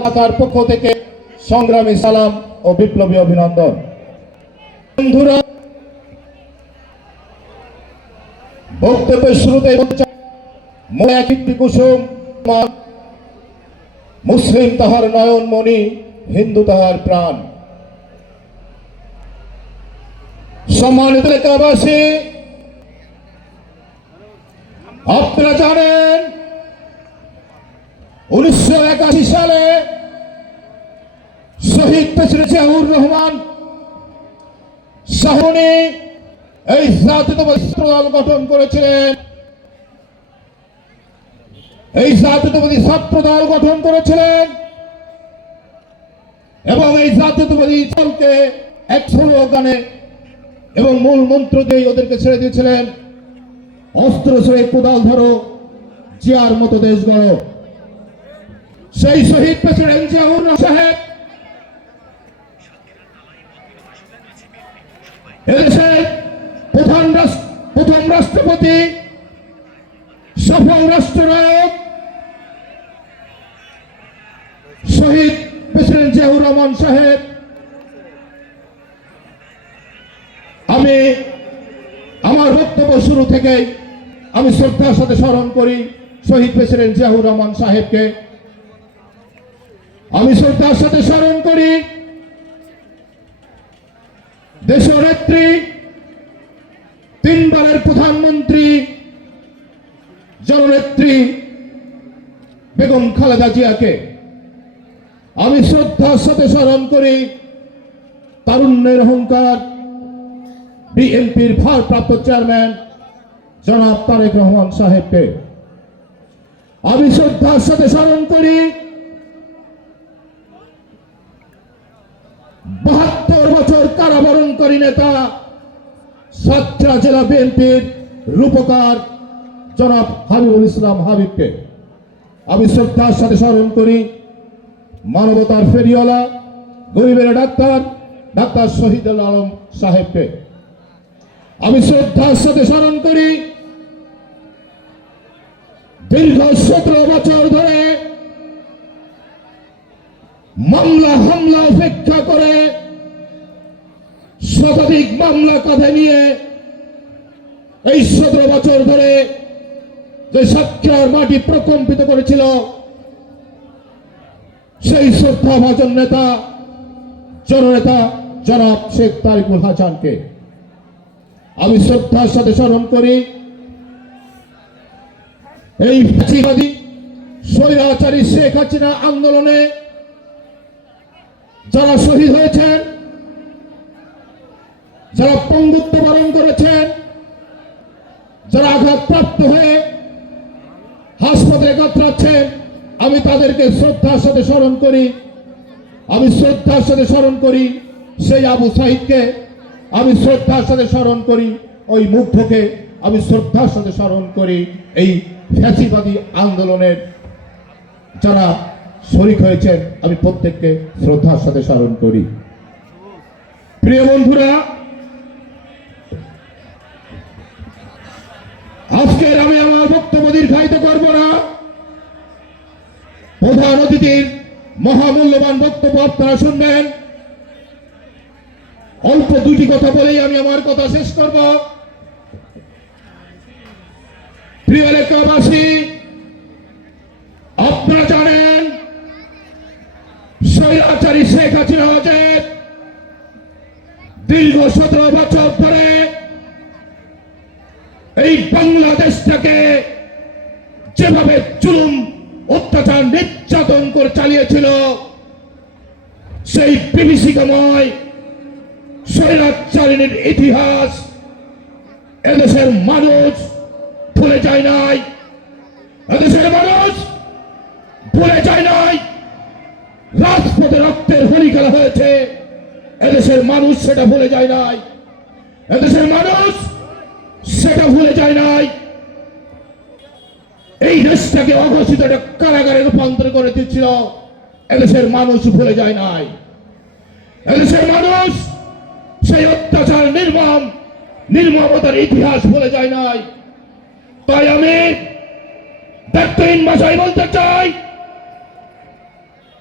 এলাকার পক্ষ থেকে সংগ্রামী সালাম ও বিপ্লবী অভিনন্দন। বন্ধুরা, বক্তব্যের শুরুতে কুসুম মুসলিম তাহার নয়ন মণি, হিন্দু তাহার প্রাণ। সম্মানিত এলাকাবাসী, আপনারা জানেন উনিশশো একাশি সালে শহীদ প্রেসিডেন্ট জিয়াউর রহমান শাহনি এই জাতীয়তাবাদী দল গঠন করেছিলেন। এই জাতীয়তাবাদী ছাত্র দল গঠন করেছিলেন এবং এই জাতীয়তাবাদী দলকে এক স্লোগানে এবং মূল মন্ত্র দিয়ে ওদেরকে ছেড়ে দিয়েছিলেন। অস্ত্র ছেড়ে কোদাল ধরো, জিয়ার মতো দেশ গড়ো। সেই শহীদ প্রেসিডেন্ট জিয়াউর সাহেব। এদেশের প্রধান প্রথম রাষ্ট্রপতি সফল রাষ্ট্রনায়ক শহীদ প্রেসিডেন্ট জিয়াউর রহমান সাহেব। আমি আমার বক্তব্য শুরু থেকেই আমি শ্রদ্ধার সাথে স্মরণ করি শহীদ প্রেসিডেন্ট জিয়াউর রহমান সাহেবকে। আমি শ্রদ্ধার সাথে স্মরণ করি। দেশনেত্রী, তিনবারের প্রধানমন্ত্রী, জননেত্রী বেগম খালেদা জিয়াকে। আমি শ্রদ্ধার সাথে স্মরণ করি। তারুণ্যের অহংকার, বিএনপির ভারপ্রাপ্ত চেয়ারম্যান জনাব তারেক রহমান সাহেবকে। আমি শ্রদ্ধার সাথে স্মরণ করি। বছর কারাবরণকারী নেতা। সাতক্ষীরা জেলা বিএনপির রূপকার জনাব হাবিবুল ইসলাম হাবিবকে। আমি শ্রদ্ধার সাথে স্মরণ করি, মানবতার ফেরিওয়ালা, গরিবের ডাক্তার ডাক্তার শহীদুল আলম সাহেবকে। আমি শ্রদ্ধার সাথে স্মরণ করি, দীর্ঘ সতেরো বছর ধরে মামলা হামলা উপেক্ষা করে শতাধিক মামলা কাঁধে নিয়ে এই সতেরো বছর ধরে যে সাক্ষার মাটি প্রকম্পিত করেছিল, সেই শ্রদ্ধা ভাজন নেতা, জননেতা জনাব শেখ তারিকুল হাসানকে। আমি শ্রদ্ধার সাথে স্মরণ করি, এই ফাঁসিবাদী স্বৈরাচারী শেখ হাসিনা আন্দোলনে যারা শহীদ হয়েছেন যারা পঙ্গুত্ব বরণ করেছেন, যারা আঘাতপ্রাপ্ত হয়ে হাসপাতালে কাতরাচ্ছেন আমি তাদেরকে শ্রদ্ধার সাথে স্মরণ করি। আমি শ্রদ্ধার সাথে স্মরণ করি সেই আবু সাহিদকে আমি শ্রদ্ধার সাথে স্মরণ করি ওই মুগ্ধকে। আমি শ্রদ্ধার সাথে স্মরণ করি এই ফ্যাসিবাদী আন্দোলনের যারা শরিক হয়েছেন, আমি প্রত্যেককে শ্রদ্ধার সাথে স্মরণ করি। প্রিয় বন্ধুরা আজকের আমি আমার বক্তব্য দীর্ঘায়িত করব না। প্রধান অতিথির মহামূল্যবান বক্তব্য আপনারা শুনবেন। অল্প দুটি কথা বলেই আমি আমার কথা শেষ করব। প্রিয় এলাকাবাসী, আপনারা জানেন, স্বৈরাচারী শেখ হাসিনা হজের দীর্ঘ সতেরো বছর ধরে এই বাংলাদেশটাকে যেভাবে জুলুম, অত্যাচার, নির্যাতন করে চালিয়েছিল, সেই বিভীষিকাময় স্বৈরাচারিণীর ইতিহাস এদেশের মানুষ ভুলে যায় নাই। এদেশের মানুষ ভুলে যায় নাই। রাজপথে রক্তের হোলি খেলা হয়েছে। এদেশের মানুষ সেটা ভুলে যায় নাই। এদেশের মানুষ সেটা ভুলে যায় নাই। এই দেশটাকে অঘোষিত একটা কারাগারে রূপান্তর করে দিচ্ছিল এদেশের মানুষ ভুলে যায় নাই। এদেশের মানুষ সেই অত্যাচার, নির্মম, নির্মমতার ইতিহাস ভুলে যায় নাই। তাই আমি ব্যক্তিহীন ভাষায় বলতে চাই,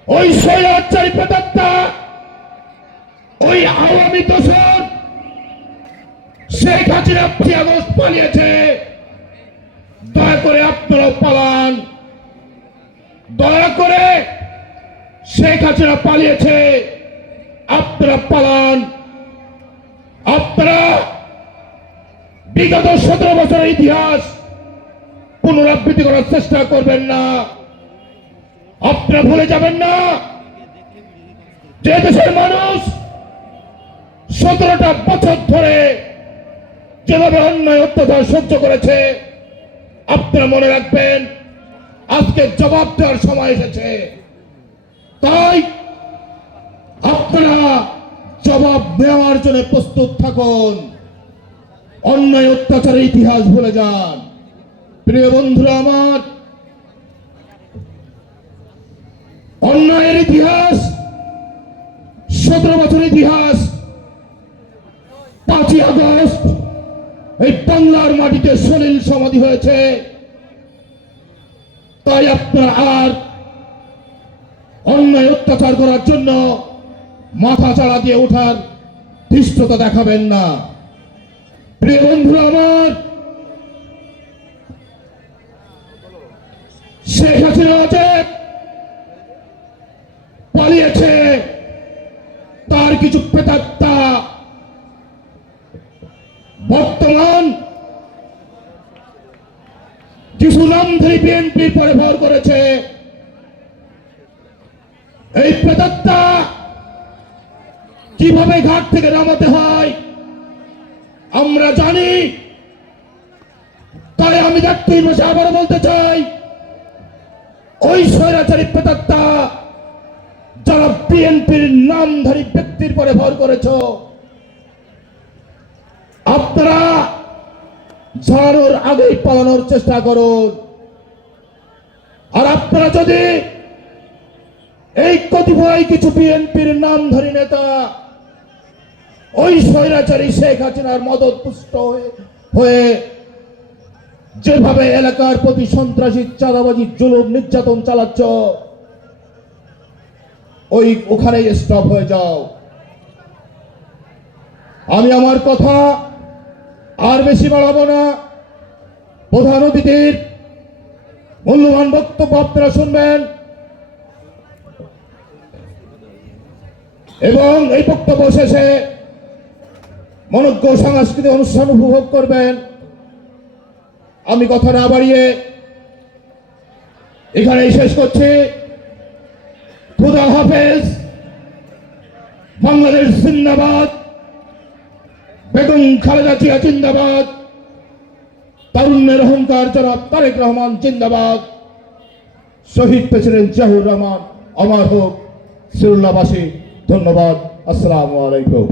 ওই স্বৈরাচারী প্রেতাত্মা ওই আওয়ামী দোষর শেখ হাসিনা আগস্ট পালিয়েছে দয়া করে আপনারাও পালান। দয়া করে শেখ হাসিনা পালিয়েছে। আপনারা পালান। আপনারা বিগত সতেরো বছরের ইতিহাস পুনরাবৃত্তি করার চেষ্টা করবেন না। আপনারা ভুলে যাবেন না যে দেশের মানুষ সতেরোটা বছর ধরে যেভাবে অন্যায় অত্যাচার সহ্য করেছে, আপনারা মনে রাখবেন, আজকে জবাব দেওয়ার সময় এসেছে। তাই আপনারা জবাব দেওয়ার জন্য প্রস্তুত থাকুন। অন্যায় অত্যাচারের ইতিহাস ভুলে যান। প্রিয় বন্ধুরা আমার এই বাংলার মাটিতে সলিল সমাধি হয়েছে। তাই আপনারা আর অন্যায় অত্যাচার করার জন্য মাথা চাড়া দিয়ে ওঠার ধৃষ্টতা দেখাবেন না। প্রিয় বন্ধুরা আমার কিছু নামধারী বিএনপির পরে ভর করেছে। এই প্রেতাত্মা কীভাবে ঘাট থেকে নামাতে হয়, আমরা জানি। তাই আমি দেখতে বসে আবার বলতে চাই, ওই স্বৈরাচারী প্রেতাত্মা যারা বিএনপির নামধারী ব্যক্তির পরে ভর করেছ, আপনারা ঝাড়ুর আগেই পালানোর চেষ্টা করুন। আর আপনারা যদি এই কতিপয় কিছু বিএনপির নামধারী নেতা, ওই স্বৈরাচারী শেখ হাসিনার মদত পুষ্ট হয়ে যেভাবে এলাকার প্রতি সন্ত্রাসী, চাঁদাবাজি, জুলুম, নির্যাতন চালাচ্ছ, ওই ওখানেই স্টপ হয়ে যাও। আমি আমার কথা আর বেশি বাড়াবো না। প্রধান অতিথির মূল্যবান বক্তব্য আপনারা শুনবেন। এবং এই বক্তব্য শেষে মনজ্ঞ সাংস্কৃতিক অনুষ্ঠান উপভোগ করবেন। আমি কথা না বাড়িয়ে এখানেই শেষ করছি। খুদা হাফেজ, বাংলাদেশ জিন্দাবাদ। খালেদা জিয়া জিন্দাবাদ। তারুণ্যের অহংকার জনাব তারেক রহমান জিন্দাবাদ। শহীদ প্রেসিডেন্ট জাহুর রহমান অমর হোক সিরুল্লাবাসী ধন্যবাদ। আসসালামু আলাইকুম।